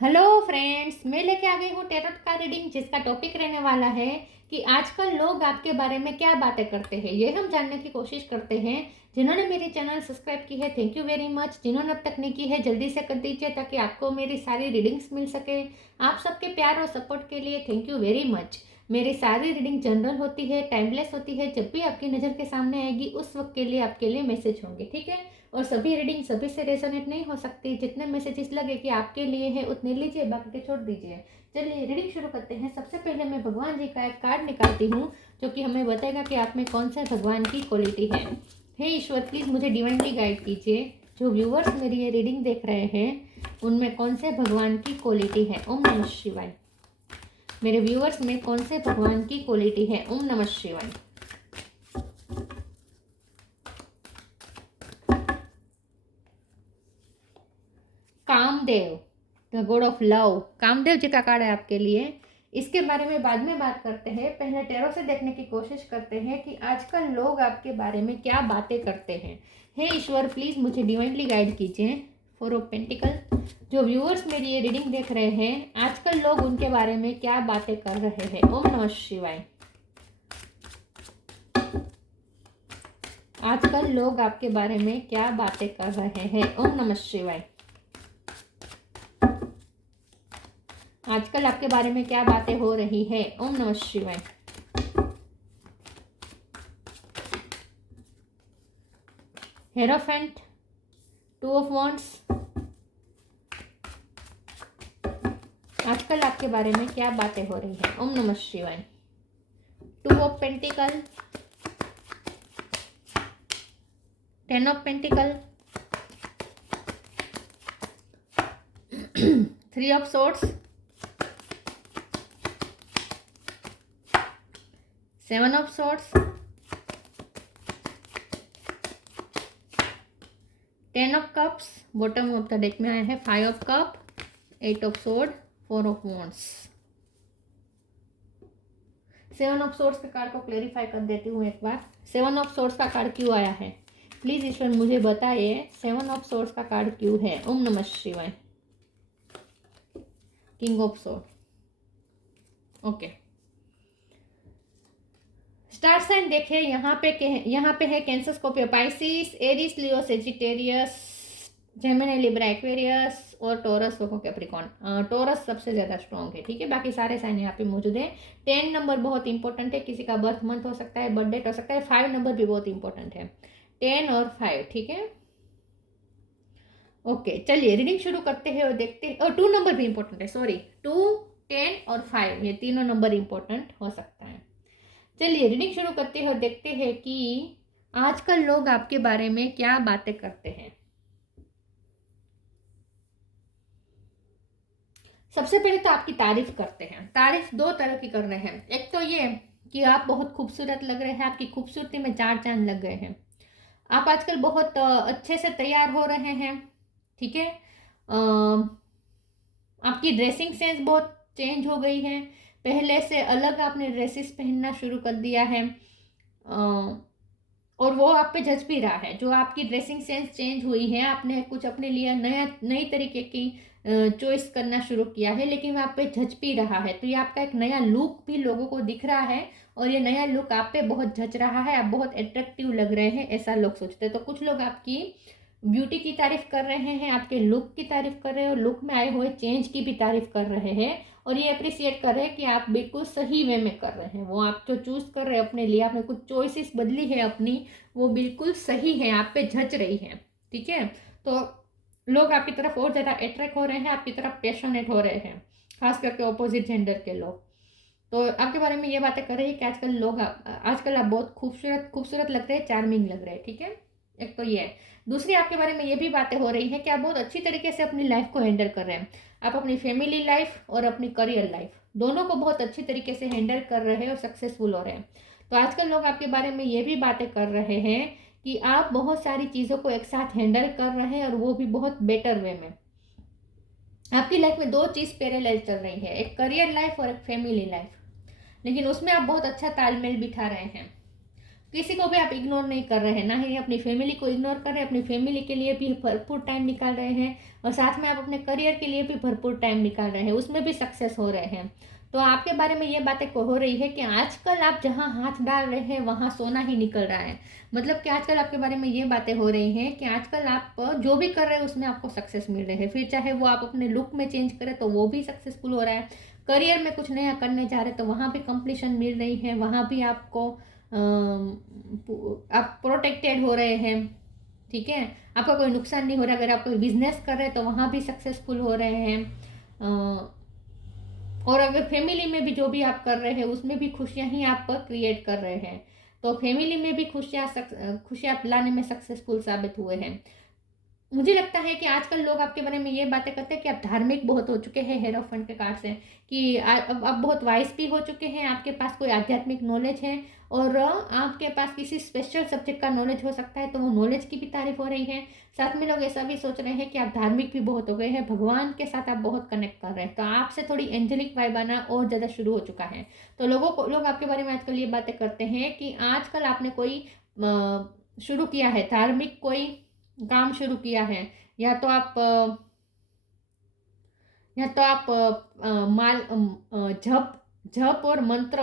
Hello friends, मैं लेके आ गई हूँ टैरोट का रीडिंग, जिसका टॉपिक रहने वाला है कि आजकल लोग आपके बारे में क्या बातें करते हैं। ये हम जानने की कोशिश करते हैं। जिन्होंने मेरी चैनल सब्सक्राइब की है, थैंक यू वेरी मच। जिन्होंने अब तक नहीं की है, जल्दी से कर दीजिए ताकि आपको मेरी सारी रीडिंग्स मिल सके। आप सबके प्यार और सपोर्ट के लिए थैंक यू वेरी मच। मेरी सारी रीडिंग जनरल होती है, टाइमलेस होती है। जब भी आपकी नज़र के सामने आएगी उस वक्त के लिए आपके लिए मैसेज होंगे, ठीक है। और सभी रीडिंग सभी से रेजोनेट नहीं हो सकती। जितने मैसेजेस लगे कि आपके लिए है उतने लीजिए, बाकी के छोड़ दीजिए। चलिए रीडिंग शुरू करते हैं। सबसे पहले मैं भगवान जी का एक कार्ड निकालती हूँ जो कि हमें बताएगा कि आप में कौन से भगवान की क्वालिटी है। हे ईश्वर, प्लीज़ मुझे डिवाइनली गाइड कीजिए। जो व्यूवर्स मेरी ये रीडिंग देख रहे हैं उनमें कौन से भगवान की क्वालिटी है। ओम नमः शिवाय। मेरे व्यूवर्स में कौन से भगवान की क्वालिटी है। ओम नमः Shivaya. Kamdev, the god of love. Kamdev ji का कार्ड है आपके लिए। इसके बारे में बाद में बात करते हैं। पहले टैरो से देखने की कोशिश करते हैं कि आजकल लोग आपके बारे में क्या बातें करते हैं। हे ईश्वर, प्लीज़ मुझे डिवाइनली गाइड कीजिए। Four of pentacle. जो व्यूअर्स मेरी ये रीडिंग देख रहे हैं, आजकल लोग उनके बारे में क्या बातें कर रहे हैं। ओम नमः शिवाय। आजकल लोग आपके बारे में क्या बातें कर रहे हैं। ओम नमः शिवाय। आजकल आपके बारे में क्या बातें हो रही है। ओम नमः शिवाय। Hierophant, two of wands. आजकल आपके बारे में क्या बातें हो रही है। ओम नमः शिवाय। Two of pentacle, ten of pentacle, three of swords, seven of swords, ten of cups. Bottom of the deck में आया है five of cup, eight of sword, four of wands. Seven of swords के card को clarify कर देती हूँ एक बार। सेवन ऑफ सोर्ड्स का कार्ड क्यों आया है, प्लीज ईश्वर मुझे बताइए। सेवन ऑफ सोर्ड्स का कार्ड क्यों है। ओम नमः शिवाय। King of sword. Okay, star sign देखे। यहाँ पे है Cancer, Scorpio, Pisces, Aries, Leo, Sagittarius, Gemini, Libra, Aquarius और टोरस, वो कैप्रिकॉर्न। टोरस सबसे ज़्यादा स्ट्रॉन्ग है, ठीक है। बाकी सारे साइन यहाँ पे मौजूद है। 10 नंबर बहुत इंपॉर्टेंट है। किसी का बर्थ मंथ हो सकता है, बर्थ डेट हो सकता है। 5 नंबर भी बहुत इंपॉर्टेंट है, 10 और 5, ठीक है। ओके, चलिए रीडिंग शुरू करते हैं और देखते हैं। और 2 नंबर भी इंपॉर्टेंट है, सॉरी। 2, 10 और 5 ये तीनों नंबर इंपॉर्टेंट हो सकता है। चलिए रीडिंग शुरू करते हैं और देखते हैं कि आजकल लोग आपके बारे में क्या बातें करते हैं। सबसे पहले तो आपकी तारीफ करते हैं। तारीफ दो तरह की कर रहे हैं। एक तो ये कि आप बहुत खूबसूरत लग रहे हैं, आपकी खूबसूरती में चार चांद लग गए हैं। आप आजकल बहुत अच्छे से तैयार हो रहे हैं, ठीक है। आपकी ड्रेसिंग सेंस बहुत चेंज हो गई है। पहले से अलग आपने ड्रेसेस पहनना शुरू कर दिया है। और वो आप पे जच भी रहा है। जो आपकी ड्रेसिंग सेंस चेंज हुई है, आपने कुछ अपने लिए नया नई तरीके की चॉइस करना शुरू किया है, लेकिन वो आप पे जच भी रहा है। तो ये आपका एक नया लुक भी लोगों को दिख रहा है और ये नया लुक आप पे बहुत जच रहा है। आप बहुत अट्रैक्टिव लग रहे हैं, ऐसा लोग सोचते हैं। तो कुछ लोग आपकी ब्यूटी की तारीफ कर रहे हैं, आपके लुक की तारीफ कर रहे हैं और लुक में आए हुए चेंज की भी तारीफ कर रहे हैं। और ये अप्रिशिएट कर रहे हैं कि आप बिल्कुल सही वे में कर रहे हैं। वो आप जो चूज कर रहे हैं अपने लिए, आपने कुछ चॉइसेस बदली है अपनी, वो बिल्कुल सही है, आप पे जच रही है, ठीक है। तो लोग आपकी तरफ और ज़्यादा अट्रैक्ट हो रहे हैं, आपकी तरफ पैशनेट हो रहे हैं, खास करके ऑपोजिट जेंडर के लोग। तो आपके बारे में ये बातें कर रही है कि आजकल आप बहुत खूबसूरत खूबसूरत लग रहे हैं, चार्मिंग लग रहे हैं, ठीक है। एक तो ये है। दूसरी आपके बारे में ये भी बातें हो रही है कि आप बहुत अच्छी तरीके से अपनी लाइफ को हैंडल कर रहे हैं। आप अपनी फैमिली लाइफ और अपनी करियर लाइफ दोनों को बहुत अच्छी तरीके से हैंडल कर रहे हैं और सक्सेसफुल हो रहे हैं। तो आजकल लोग आपके बारे में ये भी बातें कर रहे हैं कि आप बहुत सारी चीज़ों को एक साथ हैंडल कर रहे हैं और वो भी बहुत बेटर वे में। आपकी लाइफ में दो चीज़ पैरेलल चल रही है, एक करियर लाइफ और एक फैमिली लाइफ, लेकिन उसमें आप बहुत अच्छा तालमेल बिठा रहे हैं। किसी को भी आप इग्नोर नहीं कर रहे हैं, ना ही अपनी फैमिली को इग्नोर कर रहे हैं, अपनी फैमिली के लिए भी भरपूर टाइम निकाल रहे हैं और साथ में आप अपने करियर के लिए भी भरपूर टाइम निकाल रहे हैं, उसमें भी सक्सेस हो रहे हैं। तो आपके बारे में ये बातें हो रही है कि आजकल आप जहाँ हाथ डाल रहे हैं वहाँ सोना ही निकल रहा है। मतलब कि आजकल आपके बारे में ये बातें हो रही हैं कि आजकल आप जो भी कर रहे हैं उसमें आपको सक्सेस मिल रहे हैं, फिर चाहे वो आप अपने लुक में चेंज करें तो वो भी सक्सेसफुल हो रहा है, करियर में कुछ नया करने जा रहे हैं तो वहाँ भी कंप्लीशन मिल रही है, वहाँ भी आपको आप प्रोटेक्टेड हो रहे हैं। ठीक है, आपका कोई नुकसान नहीं हो रहा। अगर आप कोई बिजनेस कर रहे हैं तो वहाँ भी सक्सेसफुल हो रहे हैं। और अगर फैमिली में भी जो भी आप कर रहे हैं उसमें भी खुशियाँ ही आप क्रिएट कर रहे हैं, तो फैमिली में भी खुशियाँ लाने में सक्सेसफुल साबित हुए हैं। मुझे लगता है कि आजकल लोग आपके बारे में ये बातें करते हैं कि आप धार्मिक बहुत हो चुके हैं हेरोफेंट के कार्ड से, कि अब आप बहुत वाइज भी हो चुके हैं, आपके पास कोई आध्यात्मिक नॉलेज है और आपके पास किसी स्पेशल सब्जेक्ट का नॉलेज हो सकता है, तो वो नॉलेज की भी तारीफ हो रही है। साथ में लोग ऐसा भी सोच रहे हैं कि आप धार्मिक भी बहुत हो गए हैं, भगवान के साथ आप बहुत कनेक्ट कर रहे हैं, तो आपसे थोड़ी एंजेलिक वाइब आना और ज़्यादा शुरू हो चुका है। तो लोग आपके बारे में आजकल ये बातें करते हैं कि आजकल आपने कोई शुरू किया है, धार्मिक कोई काम शुरू किया है, या तो आप माल जप जप और मंत्र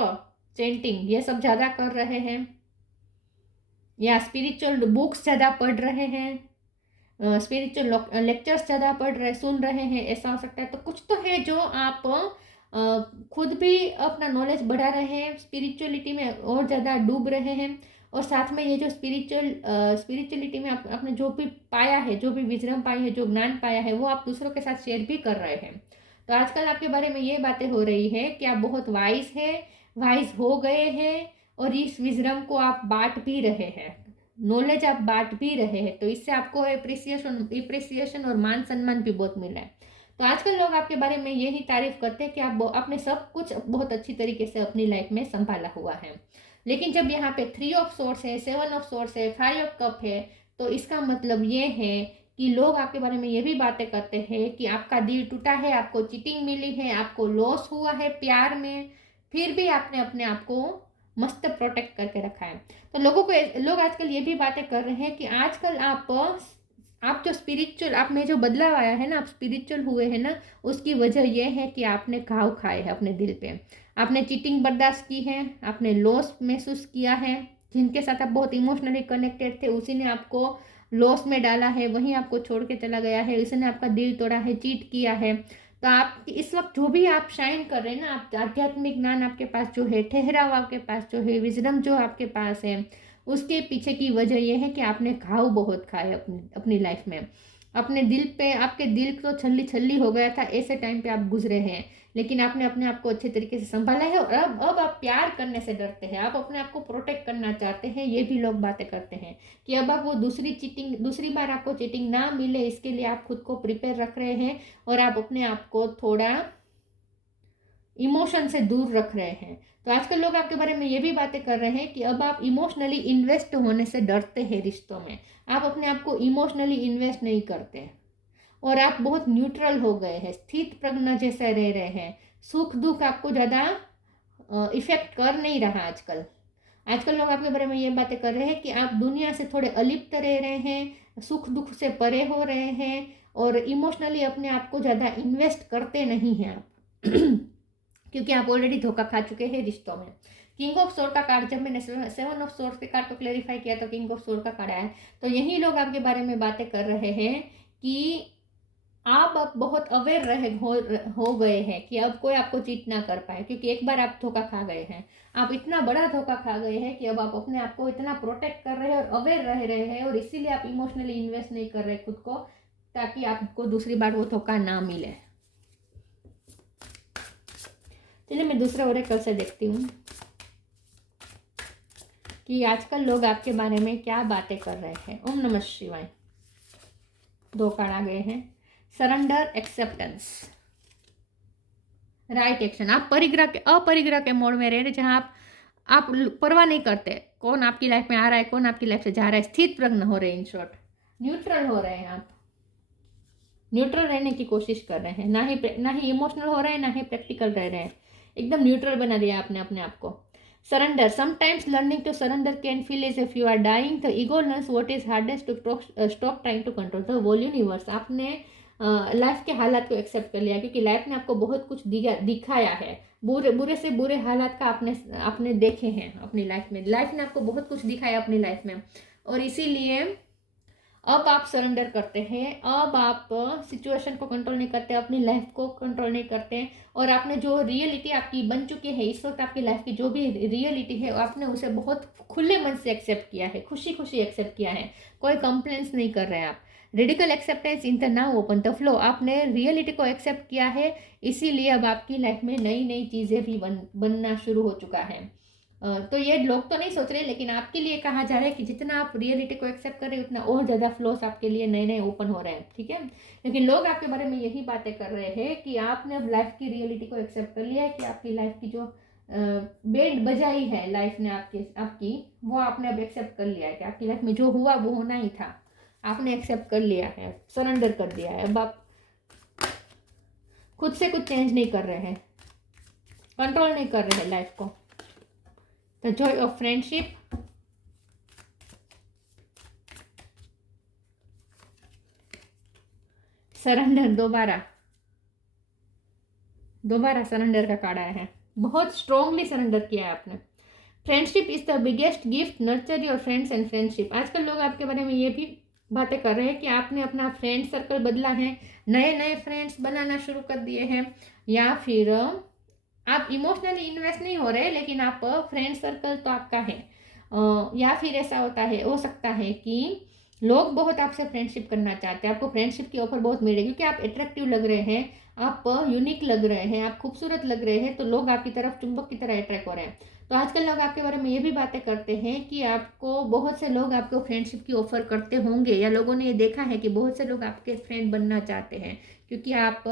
चेंटिंग ये सब ज़्यादा कर रहे हैं, या स्पिरिचुअल बुक्स ज़्यादा पढ़ रहे हैं, स्पिरिचुअल लेक्चर्स ज़्यादा पढ़ रहे सुन रहे हैं, ऐसा हो सकता है। तो कुछ तो है जो आप खुद भी अपना नॉलेज बढ़ा रहे हैं, स्पिरिचुअलिटी में और ज़्यादा डूब रहे हैं, और साथ में ये जो स्पिरिचुअलिटी में आपने जो भी पाया है, जो भी विजडम पाई है, जो ज्ञान पाया है, वो आप दूसरों के साथ शेयर भी कर रहे हैं। तो आजकल आपके बारे में ये बातें हो रही है कि आप बहुत वाइज हो गए हैं और इस विजडम को आप बांट भी रहे हैं, नॉलेज आप बांट भी रहे हैं, तो इससे आपको एप्रिसिएशन और मान सम्मान भी बहुत मिला है। तो आजकल लोग आपके बारे में यही तारीफ करते हैं कि आपने सब कुछ बहुत अच्छी तरीके से अपनी लाइफ में संभाला हुआ है। लेकिन जब यहाँ पे 3 ऑफ सोर्स है, 7 ऑफ सोर्स है, 5 ऑफ कप है, तो इसका मतलब ये है कि लोग आपके बारे में ये भी बातें करते हैं कि आपका दिल टूटा है, आपको चीटिंग मिली है, आपको लॉस हुआ है प्यार में, फिर भी आपने अपने आप को मस्त प्रोटेक्ट करके रखा है। तो लोग आजकल ये भी बातें कर रहे हैं कि आजकल आप जो स्पिरिचुअल, आप में जो बदलाव आया है ना, आप स्पिरिचुअल हुए हैं ना, उसकी वजह यह है कि आपने घाव खाए हैं अपने दिल पे, आपने चीटिंग बर्दाश्त की है, आपने लॉस महसूस किया है, जिनके साथ आप बहुत इमोशनली कनेक्टेड थे उसी ने आपको लॉस में डाला है, वहीं आपको छोड़ के चला गया है, उसने आपका दिल तोड़ा है, चीट किया है। तो आप इस वक्त जो भी आप शाइन कर रहे हैं ना, आप आध्यात्मिक ज्ञान आपके पास जो है, ठहराव आपके पास जो है, विजडम जो आपके पास है, उसके पीछे की वजह यह है कि आपने घाव बहुत खाए अपनी लाइफ में, अपने दिल पे, आपके दिल तो छल्ली छल्ली हो गया था, ऐसे टाइम पे आप गुजरे हैं, लेकिन आपने अपने आप को अच्छे तरीके से संभाला है और अब आप प्यार करने से डरते हैं, आप अपने आप को प्रोटेक्ट करना चाहते हैं। ये भी लोग बातें करते हैं कि अब आप वो दूसरी बार आपको चीटिंग ना मिले, इसके लिए आप खुद को प्रिपेयर रख रहे हैं और आप अपने आप को थोड़ा इमोशन से दूर रख रहे हैं। तो आजकल लोग आपके बारे में ये भी बातें कर रहे हैं कि अब आप इमोशनली इन्वेस्ट होने से डरते हैं रिश्तों में, आप अपने आप को इमोशनली इन्वेस्ट नहीं करते और आप बहुत न्यूट्रल हो गए हैं, स्थित प्रज्ञ जैसे रह रहे हैं, सुख दुख आपको ज़्यादा इफेक्ट कर नहीं रहा। आजकल लोग आपके बारे में ये बातें कर रहे हैं कि आप दुनिया से थोड़े अलिप्त रह रहे हैं, सुख दुख से परे हो रहे हैं और इमोशनली अपने आप को ज़्यादा इन्वेस्ट करते नहीं हैं आप क्योंकि आप ऑलरेडी धोखा खा चुके हैं रिश्तों में। किंग ऑफ सोर्ड का कार्ड, जब मैंने 7 ऑफ सोर्ड के कार्ड को क्लेरिफाई किया तो किंग ऑफ सोर्ड का कार्ड आया, तो यही लोग आपके बारे में बातें कर रहे हैं कि आप अब बहुत अवेयर हो गए हैं कि अब कोई आपको चीट ना कर पाए, क्योंकि एक बार आप धोखा खा गए हैं, आप इतना बड़ा धोखा खा गए हैं कि अब आप अपने आप को इतना प्रोटेक्ट कर रहे हैं और अवेयर रह रहे हैं और इसीलिए आप इमोशनली इन्वेस्ट नहीं कर रहे खुद को, ताकि आपको दूसरी बार वो धोखा ना मिले। चलिए मैं दूसरे ओरेकल से देखती हूँ कि आजकल लोग आपके बारे में क्या बातें कर रहे हैं। ओम नमः शिवाय। 2 कार्ड आ गए हैं। Surrender, acceptance, right action. आप अपरिग्रह के मोड में रह रहे, जहाँ आप परवाह नहीं करते कौन आपकी लाइफ में आ रहा है, कौन आपकी लाइफ से जा रहा है, स्थित प्रज्ञ हो रहे हैं, इन शॉर्ट न्यूट्रल हो रहे हैं। आप न्यूट्रल रहने की कोशिश कर रहे हैं, ना ही इमोशनल हो रहे हैं, ना ही प्रैक्टिकल रह रहे हैं, एकदम न्यूट्रल बना दिया आपने अपने आप को। Surrender. Sometimes learning to surrender can feel as if you are dying. The ego learns what is hardest to stop trying to control. The whole universe. आपने लाइफ के हालात को एक्सेप्ट कर लिया, क्योंकि लाइफ ने आपको बहुत कुछ दिखाया है। बुरे से बुरे हालात का आपने देखे हैं अपनी लाइफ में। लाइफ ने आपको बहुत कुछ दिखाया अपनी लाइफ में, और इसीलिए अब आप सरेंडर करते हैं। अब आप सिचुएशन को कंट्रोल नहीं करते, अपनी लाइफ को कंट्रोल नहीं करते, और आपने जो रियलिटी आपकी बन चुकी है इस वक्त, आपकी लाइफ की जो भी रियलिटी है आपने उसे बहुत खुले मन से एक्सेप्ट किया है, खुशी खुशी एक्सेप्ट किया है। कोई कंप्लेंट्स नहीं कर रहे हैं आप। Radical acceptance in the now open the flow. आपने रियलिटी को एक्सेप्ट किया है, इसीलिए अब आपकी लाइफ में नई नई चीज़ें भी बनना शुरू हो चुका है। तो ये लोग तो नहीं सोच रहे, लेकिन आपके लिए कहा जा रहा है कि जितना आप रियलिटी को एक्सेप्ट कर रहे हैं उतना और ज़्यादा फ्लोस आपके लिए नए नए ओपन हो रहे हैं, ठीक है। लेकिन लोग आपके बारे में यही बातें कर रहे हैं कि आपने अब लाइफ की रियलिटी को एक्सेप्ट कर लिया है, कि आपकी लाइफ की जो बेड बजाई है लाइफ ने आपकी वो आपने अब एक्सेप्ट कर लिया है, कि आपकी लाइफ में जो हुआ वो होना ही था, आपने एक्सेप्ट कर लिया है, सरेंडर कर दिया है। अब आप खुद से कुछ चेंज नहीं कर रहे हैं, कंट्रोल नहीं कर रहे हैं लाइफ को। The Joy of friendship. Surrender. दोबारा सरेंडर का कार्ड आया है। बहुत स्ट्रांगली सरेंडर किया है आपने। Friendship is the biggest gift, nurture your friends and friendship. आजकल लोग आपके बारे में ये भी बातें कर रहे हैं कि आपने अपना फ्रेंड सर्कल बदला है, नए नए फ्रेंड्स बनाना शुरू कर दिए हैं, या फिर आप इमोशनली इन्वेस्ट नहीं हो रहे, लेकिन आप फ्रेंड सर्कल तो आपका है। या फिर ऐसा हो सकता है कि लोग बहुत आपसे फ्रेंडशिप करना चाहते हैं, आपको फ्रेंडशिप की ऑफर बहुत मिल रही है, क्योंकि आप अट्रैक्टिव लग रहे हैं, आप यूनिक लग रहे हैं, आप खूबसूरत लग रहे हैं, तो लोग आपकी तरफ चुंबक की तरह अट्रैक्ट हो रहे हैं। तो आजकल लोग आपके बारे में ये भी बातें करते हैं कि आपको बहुत से लोग आपको फ्रेंडशिप की ऑफर करते होंगे, या लोगों ने ये देखा है कि बहुत से लोग आपके फ्रेंड बनना चाहते हैं, क्योंकि आप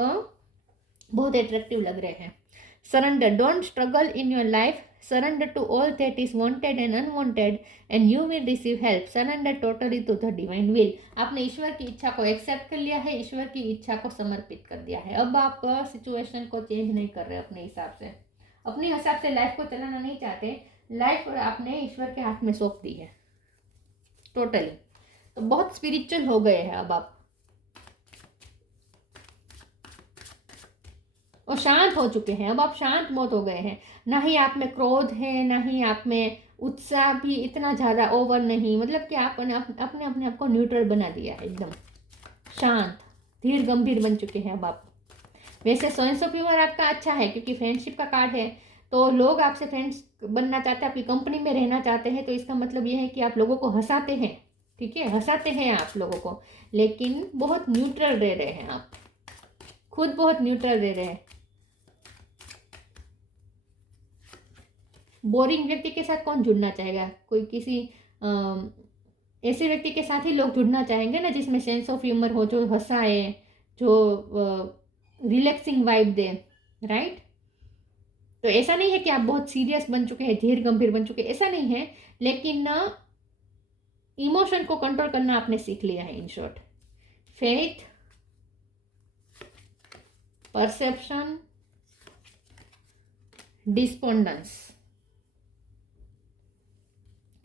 बहुत अट्रैक्टिव लग रहे हैं। Surrender. Don't struggle in your life. Surrender to all that is wanted and unwanted, and you will receive help. Surrender totally to the divine will. आपने ईश्वर की इच्छा को एक्सेप्ट कर लिया है, ईश्वर की इच्छा को समर्पित कर दिया है। अब आप सिचुएशन को चेंज नहीं कर रहे अपने हिसाब से, अपने हिसाब से लाइफ को चलाना नहीं चाहते। लाइफ आपने ईश्वर के हाथ में सौंप दी है टोटली। तो बहुत स्पिरिचुअल हो गए हैं अब आप, और शांत हो चुके हैं। अब आप शांत बहुत हो गए हैं, ना ही आप में क्रोध है, ना ही आप में उत्साह भी इतना ज़्यादा ओवर नहीं, मतलब कि आपने अपने आप को न्यूट्रल बना दिया है, एकदम शांत धीर गंभीर बन चुके हैं अब आप। वैसे सेंस ऑफ ह्यूमर आपका अच्छा है, क्योंकि फ्रेंडशिप का कार्ड है, तो लोग आपसे फ्रेंड्स बनना चाहते हैं, आपकी कंपनी में रहना चाहते हैं, तो इसका मतलब ये है कि आप लोगों को हंसाते हैं, ठीक है, हंसाते हैं आप लोगों को, लेकिन बहुत न्यूट्रल रह रहे हैं आप, खुद बहुत न्यूट्रल रह रहे हैं। बोरिंग व्यक्ति के साथ कौन जुड़ना चाहेगा? कोई किसी ऐसे व्यक्ति के साथ ही लोग जुड़ना चाहेंगे ना, जिसमें सेंस ऑफ ह्यूमर हो, जो हंसाए, जो रिलैक्सिंग वाइब दे, राइट। तो ऐसा नहीं है कि आप बहुत सीरियस बन चुके हैं, धीर गंभीर बन चुके हैं, ऐसा नहीं है, लेकिन इमोशन को कंट्रोल करना आपने सीख लिया है। In short, faith, perception, despondence.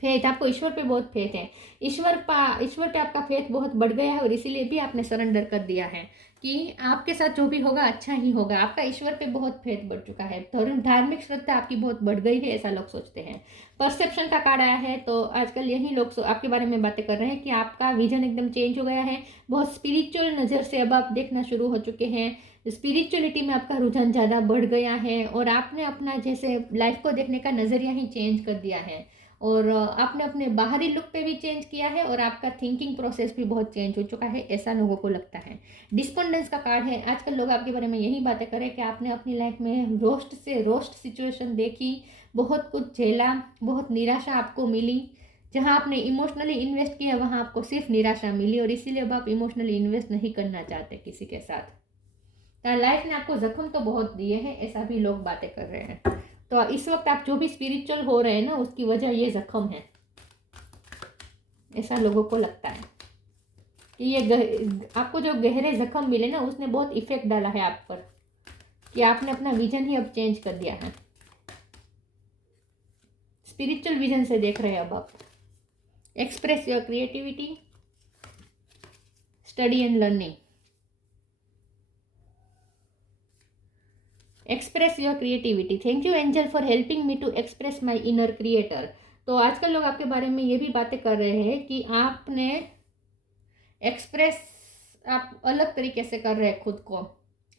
Faith, आपको ईश्वर पे बहुत फेथ है, ईश्वर पे आपका फेथ बहुत बढ़ गया है, और इसीलिए भी आपने सरेंडर कर दिया है कि आपके साथ जो भी होगा अच्छा ही होगा। आपका ईश्वर पे बहुत फेथ बढ़ चुका है, धार्मिक श्रद्धा आपकी बहुत बढ़ गई है, ऐसा लोग सोचते हैं। परसेप्शन का कार्ड आया है, तो आजकल यही लोग आपके बारे में बातें कर रहे हैं कि आपका विजन एकदम चेंज हो गया है, बहुत स्पिरिचुअल नज़र से अब आप देखना शुरू हो चुके हैं, स्पिरिचुअलिटी में आपका रुझान ज़्यादा बढ़ गया है, और आपने अपना जैसे लाइफ को देखने का नज़रिया ही चेंज कर दिया है, और आपने अपने बाहरी लुक पे भी चेंज किया है, और आपका थिंकिंग प्रोसेस भी बहुत चेंज हो चुका है, ऐसा लोगों को लगता है। डिस्पोंडेंस का कार्ड है, आजकल लोग आपके बारे में यही बातें करें कि आपने अपनी लाइफ में रोस्ट से रोस्ट सिचुएशन देखी, बहुत कुछ झेला, बहुत निराशा आपको मिली, जहाँ आपने इमोशनली इन्वेस्ट किया वहाँ आपको सिर्फ निराशा मिली, और इसीलिए अब आप इमोशनली इन्वेस्ट नहीं करना चाहते किसी के साथ। तो लाइफ ने आपको जख्म तो बहुत दिए हैं, ऐसा भी लोग बातें कर रहे हैं। तो इस वक्त आप जो भी स्पिरिचुअल हो रहे हैं ना, उसकी वजह ये जख्म है, ऐसा लोगों को लगता है कि ये आपको जो गहरे जख्म मिले ना, उसने बहुत इफेक्ट डाला है आप पर, कि आपने अपना विजन ही अब चेंज कर दिया है। स्पिरिचुअल विजन से देख रहे हैं अब आप। Express your creativity, study and learning. Express your creativity. Thank you angel for helping me to express my inner creator. तो आजकल लोग आपके बारे में ये भी बातें कर रहे हैं कि आपने एक्सप्रेस, आप अलग तरीके से कर रहे हैं खुद को,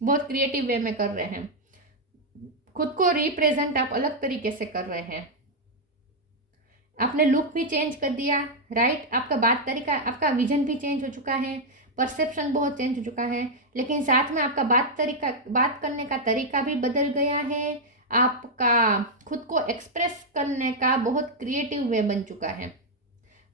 बहुत क्रिएटिव वे में कर रहे हैं, खुद को रिप्रेजेंट आप अलग तरीके से कर रहे हैं। आपने लुक भी चेंज कर दिया, राइट। आपका बात तरीका, आपका विजन भी चेंज हो चुका है, परसेप्शन बहुत चेंज हो चुका है, लेकिन साथ में आपका बात करने का तरीका भी बदल गया है। आपका खुद को एक्सप्रेस करने का बहुत क्रिएटिव वे बन चुका है।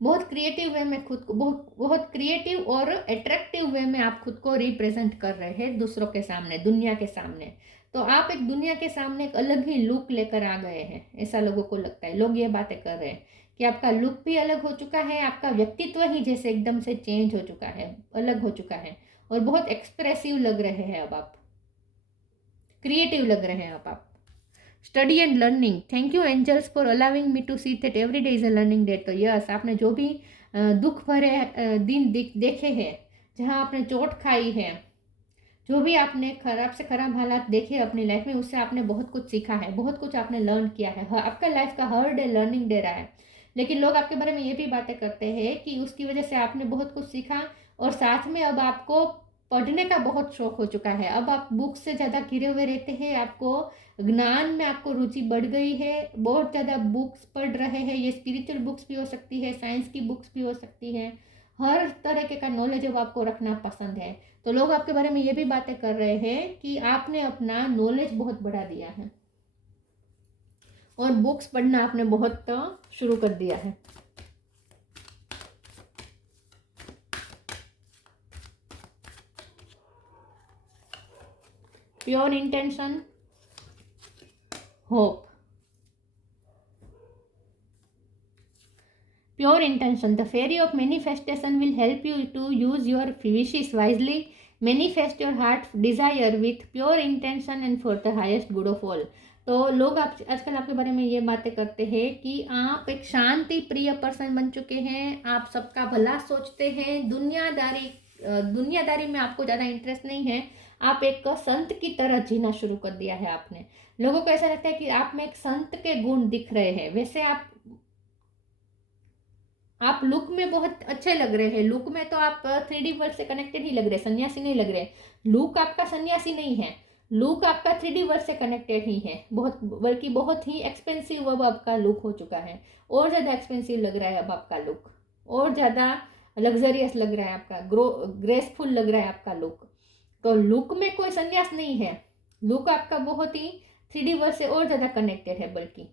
बहुत क्रिएटिव वे में खुद को, बहुत क्रिएटिव और अट्रैक्टिव वे में आप खुद को रिप्रेजेंट कर रहे हैं दूसरों के सामने, दुनिया के सामने। तो आप एक दुनिया के सामने एक अलग ही लुक लेकर आ गए हैं, ऐसा लोगों को लगता है। लोग ये बातें कर रहे हैं कि आपका लुक भी अलग हो चुका है, आपका व्यक्तित्व ही जैसे एकदम से चेंज हो चुका है, अलग हो चुका है, और बहुत एक्सप्रेसिव लग रहे हैं अब आप, क्रिएटिव लग रहे हैं अब आप। Study and learning. Thank you angels for allowing me to see that every day is a learning day. तो यस, आपने जो भी दुख भरे दिन देखे हैं, जहाँ आपने चोट खाई है, जो भी आपने खराब से खराब हालात देखे अपनी लाइफ में, उससे आपने बहुत कुछ सीखा है, बहुत कुछ आपने लर्न किया है। आपका लाइफ का हर डे लर्निंग डे रहा है। लेकिन लोग आपके बारे में ये भी बातें करते हैं कि उसकी वजह से आपने बहुत कुछ सीखा, और साथ में अब आपको पढ़ने का बहुत शौक हो चुका है। अब आप बुक्स से ज़्यादा घिरे हुए रहते हैं, आपको ज्ञान में आपको रुचि बढ़ गई है, बहुत ज़्यादा बुक्स पढ़ रहे हैं। ये स्पिरिचुअल बुक्स भी हो सकती है, साइंस की बुक्स भी हो सकती है, हर तरह के का नॉलेज अब आपको रखना पसंद है। तो लोग आपके बारे में ये भी बातें कर रहे हैं कि आपने अपना नॉलेज बहुत बढ़ा दिया है, और बुक्स पढ़ना आपने बहुत शुरू कर दिया है। Pure intention, hope. Pure intention. The fairy of manifestation will help you to use your wishes wisely. Manifest your heart desire with pure intention and for the highest good of all. तो लोग आजकल आपके बारे में ये बातें करते हैं कि आप एक शांति प्रिय पर्सन बन चुके हैं, आप सबका भला सोचते हैं, दुनियादारी में आपको ज़्यादा इंटरेस्ट नहीं है, आप एक संत की तरह जीना शुरू कर दिया है आपने। लोगों को ऐसा लगता है कि आप में एक संत के गुण दिख रहे हैं। वैसे आप लुक में बहुत अच्छे लग रहे हैं, लुक में तो आप 3D वर्ल्ड से कनेक्टेड ही लग रहे हैं, सन्यासी नहीं लग रहे। लुक आपका सन्यासी नहीं है, लुक आपका 3D वर्ल्ड से कनेक्टेड ही है, बहुत, बल्कि बहुत ही एक्सपेंसिव अब आपका लुक हो चुका है, और ज़्यादा एक्सपेंसिव लग रहा है अब आपका लुक, और ज़्यादा लग्जरियस लग रहा है आपका, ग्रेसफुल लग रहा है आपका लुक। तो लुक में कोई संन्यास नहीं है, लुक आपका बहुत ही 3D वर्ल्ड से और ज़्यादा कनेक्टेड है, बल्कि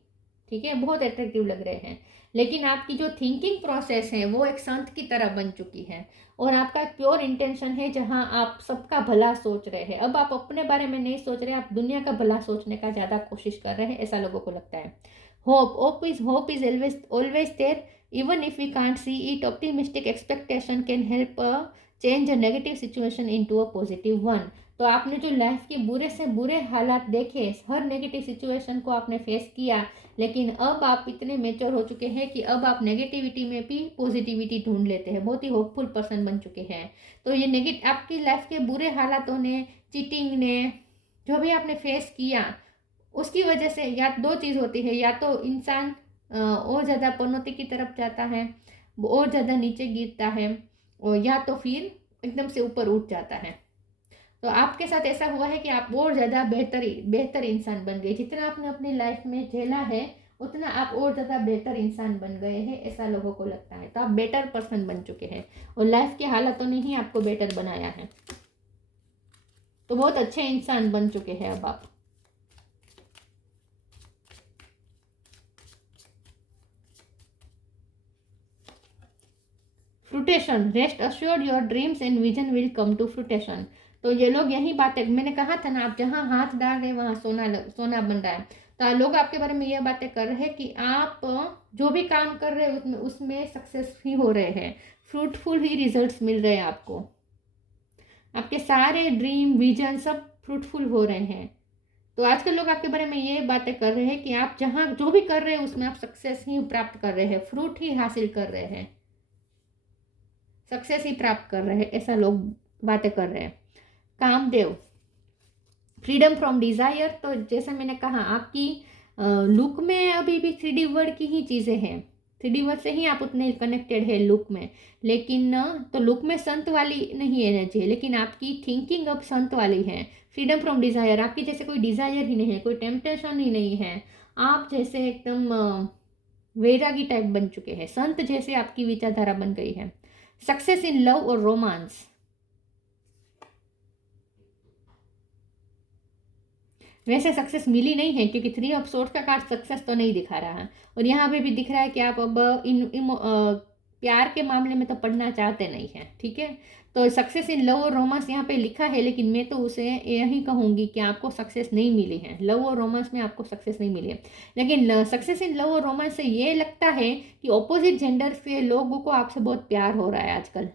ठीक है, बहुत अट्रैक्टिव लग रहे हैं। लेकिन आपकी जो थिंकिंग प्रोसेस है वो एक संत की तरह बन चुकी है, और आपका प्योर इंटेंशन है जहां आप सबका भला सोच रहे हैं। अब आप अपने बारे में नहीं सोच रहे, आप दुनिया का भला सोचने का ज़्यादा कोशिश कर रहे हैं, ऐसा लोगों को लगता है। Hope is always there even if we can't see it. Optimistic expectation can help change a negative situation into a positive one. तो आपने जो लाइफ के बुरे से बुरे हालात देखे, हर नेगेटिव सिचुएशन को आपने फेस किया, लेकिन अब आप इतने मेच्योर हो चुके हैं कि अब आप नेगेटिविटी में भी पॉजिटिविटी ढूंढ लेते हैं, बहुत ही होपफुल पर्सन बन चुके हैं। तो ये आपकी लाइफ के बुरे हालातों ने, चीटिंग ने, जो भी आपने फेस किया, उसकी वजह से या दो चीज़ होती है, या तो इंसान और ज़्यादा पनौती की तरफ जाता है, और ज़्यादा नीचे गिरता है, और या तो फिर एकदम से ऊपर उठ जाता है। तो आपके साथ ऐसा हुआ है कि आप और ज़्यादा बेहतर इंसान बन गए। जितना आपने अपनी लाइफ में झेला है, उतना आप और ज़्यादा बेहतर इंसान बन गए हैं, ऐसा लोगों को लगता है। तो आप बेटर पर्सन बन चुके हैं, और लाइफ के हालातों ने ही आपको बेटर बनाया है। तो बहुत अच्छे इंसान बन चुके हैं अब आप। Fruition. Rest assured your dreams and vision will come to fruition. तो ये लोग यही बातें, मैंने कहा था ना, आप जहाँ हाथ डाल रहे वहाँ सोना बन रहा है। तो लोग आपके बारे में ये बातें कर रहे हैं कि आप जो भी काम कर रहे हैं उसमें सक्सेस ही हो रहे हैं, फ्रूटफुल ही रिजल्ट्स मिल रहे हैं आपको। आपके सारे ड्रीम विजन सब फ्रूटफुल हो रहे हैं, तो आजकल लोग आपके बारे में ये बातें कर रहे हैं कि आप जहाँ जो भी कर रहे हैं उसमें आप सक्सेस ही प्राप्त कर रहे हैं, फ्रूट ही हासिल कर रहे हैं, सक्सेस ही प्राप्त कर रहे हैं, ऐसा लोग बातें कर रहे हैं। Kamadev, freedom from desire. तो जैसा मैंने कहा, आपकी लुक में अभी भी 3D वर्ड की ही चीज़ें हैं, 3D वर्ड से ही आप उतने कनेक्टेड है लुक में, लेकिन तो लुक में संत वाली नहीं एनर्जी है, लेकिन आपकी थिंकिंग अब संत वाली है। फ्रीडम फ्रॉम डिजायर, आपकी जैसे कोई डिजायर ही नहीं है, कोई टेम्पटेशन ही नहीं है, आप जैसे एकदम वैरागी टाइप बन चुके हैं, संत जैसे आपकी विचारधारा बन गई है। सक्सेस इन लव और रोमांस, वैसे सक्सेस मिली नहीं है क्योंकि 3 ऑफ सोर्ड्स का कार्ड सक्सेस तो नहीं दिखा रहा है, और यहाँ पे भी दिख रहा है कि आप अब प्यार के मामले में तो पढ़ना चाहते नहीं हैं, ठीक है। तो सक्सेस इन लव और रोमांस यहाँ पे लिखा है, लेकिन मैं तो उसे यही कहूँगी कि आपको सक्सेस नहीं मिली है, लव और रोमांस में आपको सक्सेस नहीं मिली है। लेकिन सक्सेस इन लव और रोमांस से ये लगता है कि ऑपोजिट जेंडर से लोगों को आपसे बहुत प्यार हो रहा है आजकल।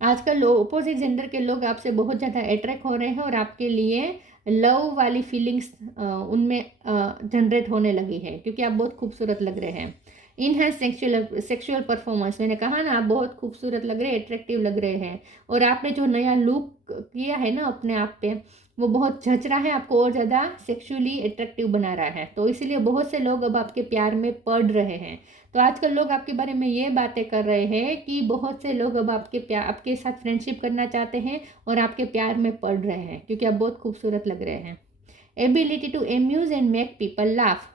आजकल लोग ऑपोजिट जेंडर के लोग आपसे बहुत ज़्यादा अट्रैक्ट हो रहे हैं और आपके लिए लव वाली फीलिंग्स उनमें जनरेट होने लगी है, क्योंकि आप बहुत खूबसूरत लग रहे हैं। इनहेंस सेक्सुअल परफॉर्मेंस, मैंने कहा ना, आप बहुत खूबसूरत लग रहे हैं, अट्रैक्टिव लग रहे हैं, और आपने जो नया लुक किया है ना अपने आप पे, वो बहुत जच रहा है, आपको और ज़्यादा सेक्सुअली अट्रैक्टिव बना रहा है। तो इसीलिए बहुत से लोग अब आपके प्यार में पड़ रहे हैं। तो आजकल लोग आपके बारे में ये बातें कर रहे हैं कि बहुत से लोग अब आपके साथ फ्रेंडशिप करना चाहते हैं और आपके प्यार में पड़ रहे हैं, क्योंकि आप बहुत खूबसूरत लग रहे हैं। Ability to amuse and make people laugh,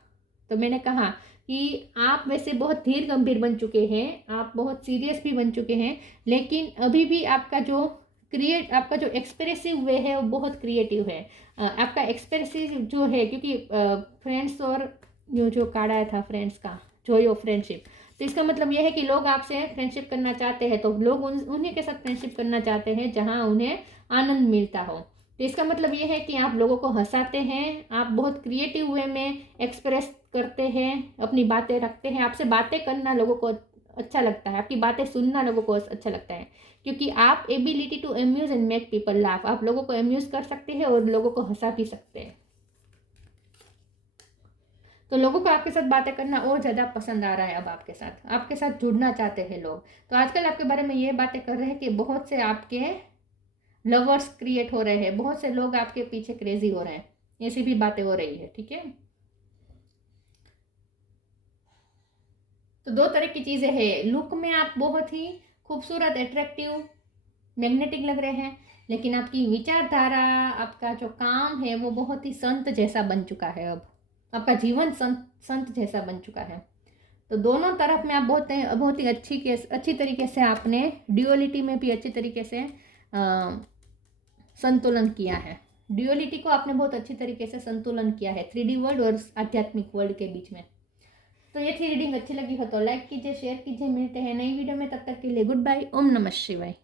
तो मैंने कहा कि आप वैसे बहुत धीर गंभीर बन चुके हैं, आप बहुत सीरियस भी बन चुके हैं, लेकिन अभी भी आपका जो एक्सप्रेसिव वे है वो बहुत क्रिएटिव है। आपका एक्सप्रेसिव जो है, क्योंकि फ्रेंड्स और जो कार्ड आया था फ्रेंड्स का, जॉय ऑफ फ्रेंडशिप, तो इसका मतलब यह है कि लोग आपसे फ्रेंडशिप करना चाहते हैं, तो लोग उन्हीं के साथ फ्रेंडशिप करना चाहते हैं जहां उन्हें आनंद मिलता हो। तो इसका मतलब यह है कि आप लोगों को हंसाते हैं, आप बहुत क्रिएटिव वे में एक्सप्रेस करते हैं, अपनी बातें रखते हैं, आपसे बातें करना लोगों को अच्छा लगता है, आपकी बातें सुनना लोगों को अच्छा लगता है, क्योंकि आप ability to amuse and make people laugh, आप लोगों को अम्यूज कर सकते हैं और लोगों को हंसा भी सकते हैं। तो लोगों को आपके साथ बातें करना और ज़्यादा पसंद आ रहा है, अब आपके साथ जुड़ना चाहते हैं लोग। तो आजकल आपके बारे में ये बातें कर रहे हैं कि बहुत से आपके लवर्स क्रिएट हो रहे हैं, बहुत से लोग आपके पीछे क्रेजी हो रहे हैं, ऐसी भी बातें हो रही है, ठीक है। तो 2 तरह की चीज़ें हैं, लुक में आप बहुत ही खूबसूरत, अट्रैक्टिव, मैग्नेटिक लग रहे हैं, लेकिन आपकी विचारधारा, आपका जो काम है वो बहुत ही संत जैसा बन चुका है, अब आपका जीवन संत संत जैसा बन चुका है। तो दोनों तरफ में आप बहुत ही अच्छी तरीके से आपने ड्यूअलिटी में भी अच्छी तरीके से संतुलन किया है, ड्यूअलिटी को आपने बहुत अच्छी तरीके से संतुलन किया है 3D वर्ल्ड और आध्यात्मिक वर्ल्ड के बीच में। तो ये थी रीडिंग, अच्छी लगी हो तो लाइक कीजिए, शेयर कीजिए, मिलते हैं नई वीडियो में, तब तक के लिए गुड बाय, ओम नमः शिवाय।